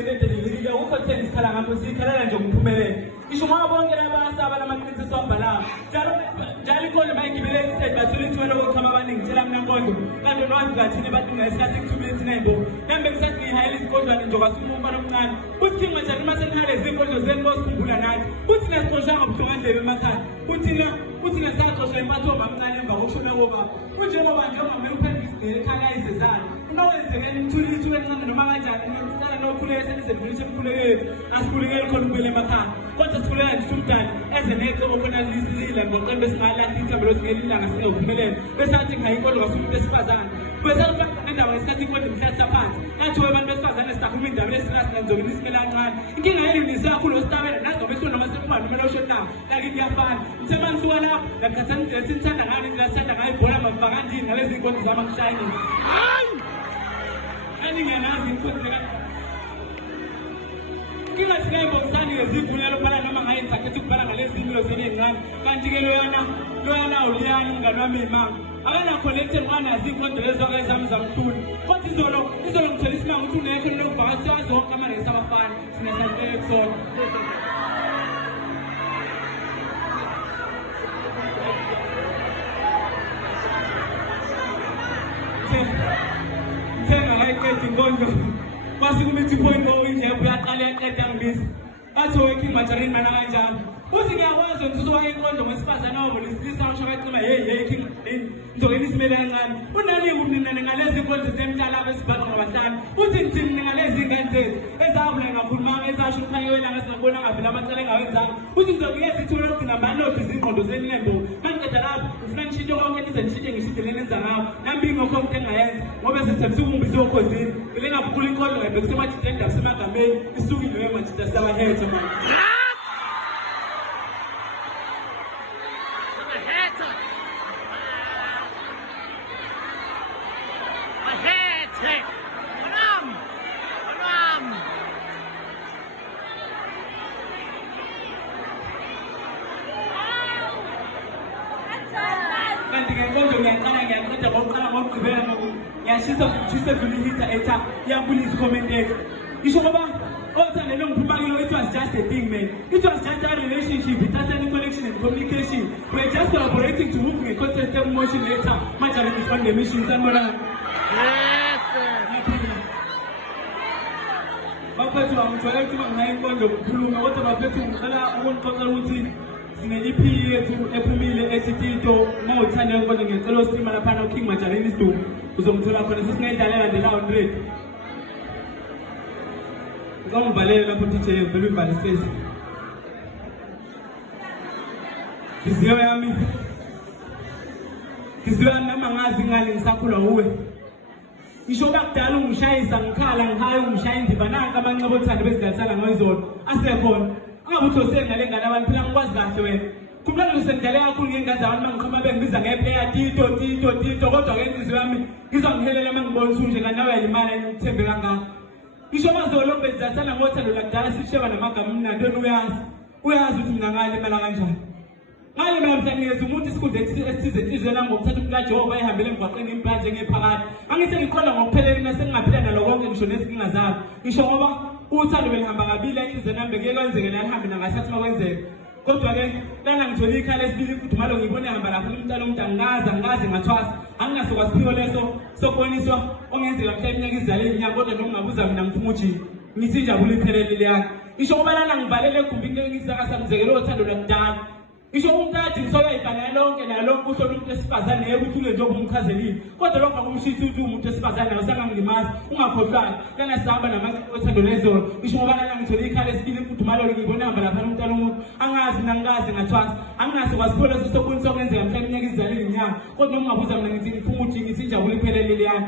ijenede lilike ukho theni sikhala ngapho sikhalela nje ngiphumelele isho ngoba bonke labasaba lamaqiniso sobhala njalo inkolo mayigibele stage bathula ithuba lokuchama abaningi thela mina nkonzo kanti nwazi kathini bathi ngesikhathi ku2 minutes nento nambe ngisathi ngihayela isikondlwane nje kwasuma umfana omncane uthi King Majani masekhale izinkondlo zenkosi khumbula nathi uthi nesixoshanga ubuhlongandlebe emakhaya uthi nesaqoshwa impathomba omncane emva kokushona kobaba kunjengoba nje omamela uphendula isigele ekhaya izezana unowenzekela imthula ithuba encane noma kanjani nisala nokhuleka senisedlulisha emkhulekethu asikhulekeli khona ubele emakhaya kodwa sikhuleka nje umdali eze neqobo khona lisile ngoqembe singalahla ithemba lothi ngelinye ilanga singekuphumelela bese athi ngayinkondlo kwasumuntu besifazane bese ufaka nendawo ngesikhathi inkondlo imhlathisa phansi athi abantu besifazane sisakhuluma indaba lesirasi nanzobe nisikela kancane inkinga yelini isakhulu wesitabela nazobe esho noma sekubani kumele usho nawo lakithi kuyafana mthemba nisuka lapho nakukhathani indlela sinithanda ngani indlela sithanda ngayo ibhola mafaka kandini ngalezi inkondlo zamakushayini aningiyanazi inkonzo kingathi ngayibongisani ngezigunya lokubhala noma ngaye ngizakhetha ukubhala ngalezi impilo zini encane kanti-ke loyana uliyani umngani wami imanga akanakhonekthe nganazi iy'nkondlo lezo akayezami zamkhulu kodwa izolo ngithola isimanga ukuthi ungekho lokuvakathi sewazi wonke amanesi abafana sinesantele kusona Thenga ngayiqeda inkondlo kwasi kuma 2.0 indleko yaqala yaqeda ngibisi bathi King Majani mana kanjani uthi ngiyakwazi ngisuka inkondlo ngwesifazane wabo lesilisa ngisho kacima hey King ngizongena isimele kancane unani kunina ngalezi inkondlo zemhlala besibhaqa ngabahlanu uthi ngithini ngalezi ingane zethu ezabula ngakhuluma ezasho ukhaya welanga singabona ngavela amacala engawenzanga uthi ngizokuyeza ithulo lokugcina amanodi izingqondo zenilembo mangiqeda lapho ufuna ngishintshe konke nize nishintshe ngishintshe lenenza ngawo nambi ngokho into engayenza ngoba sesithembisa ukumbisa okhosini ngile ngaphukula inkondlo ngayibhekisa amajita endaba semagameni isukile leyo majita sabahetha man kanti ngenkonzo ngiyaqeda ngokuqala ngokugqibela ngiyashisa dlulihitha etha iyabulisa commentator isho ngoba othandele ngiphuma kilo it was just a thing man it was just a relationship it has any connection and communication we're just collaborating to move in a consistent motion later Majani is on the mission sanibona yes sir bafethu bangithola ukuthi ngayinkonzo ukukhuluma kodwa bafethu ngicela ukunixoxela ukuthi sine EP yethu ephumile ethi Tito mawuthanda inkondlo ngicela usima lapha no King Majani isidumbu uzongithola khona sesingayidlalela ndela 100 ngomvalele lapho DJ vele uvale space Kizio yami noma ngazi ngale ngisakhula uwe isho bakudala ungishayisa ngikhala ngihaye ungishaya indiva nanka amanxeba othanda bezidatsala ngoyizolo asekhona angabuthoseni ngale ngane abantu phela ngikwazi kahle wena kumele usendale kakhulu ngengazi abantu mangiqhoma bengibiza ngeplayer Tito kodwa ke inhliziyo yami ngizongihelela mangibona unje kanawe yalimala ngithembe kangaka isho mazolo bezidatsala ngothando lakudala sisheba namagama mnandi uyazi ukuthi mina ngalimala kanjani ngale manje ngiyeza umuntu isikhundla esithize inhliziyo nami ngokuthatha uMlaJehova ehambele emgwaqeni impanje ngephakathi angise ngikholwa ngokuphelele nase ngingaphila nalo konke ngisho nezinkinga zabo ngisho ngoba uthando belihamba kabili inhliziyo nami beke kwenzeke nalihambe nangasathi makwenzeke kodwa ke lana ngithola ikhala esibili futhi malo ngibone hamba lapha umntana angaze ngathwasa angingasokwa siphiwo leso sokuboniswa ongenzeka mhla iminyaka izale iminyaka kodwa noma ngabuza mina ngifuna uthi ngithi injabulo iphelele yakhe ngisho ngoba lana ngivalele egumbini ngisakasamzekelo othando lakudala isho umntadi ngisoyayibhana lonke nalonke usho umuntu esifazane yekuthi ule njengoba umchazelile kodwa lokho akumshithi ukuthi umuntu esifazane awusangangimazi ungakhohlwanga lana sihamba namaciko othando lezolo isho ngoba lana ngithola ikhala esibili futhi malo ngibona hamba lapha umntana umuntu angazi nangazi ngathwasa anginaso kwasiphola sokuboniswa kwenzeka mhla iminyaka izale iminyaka kodwa noma ngabuza mina ngithi ngifuna ukuthi ngithi injabulo iphelele yakhe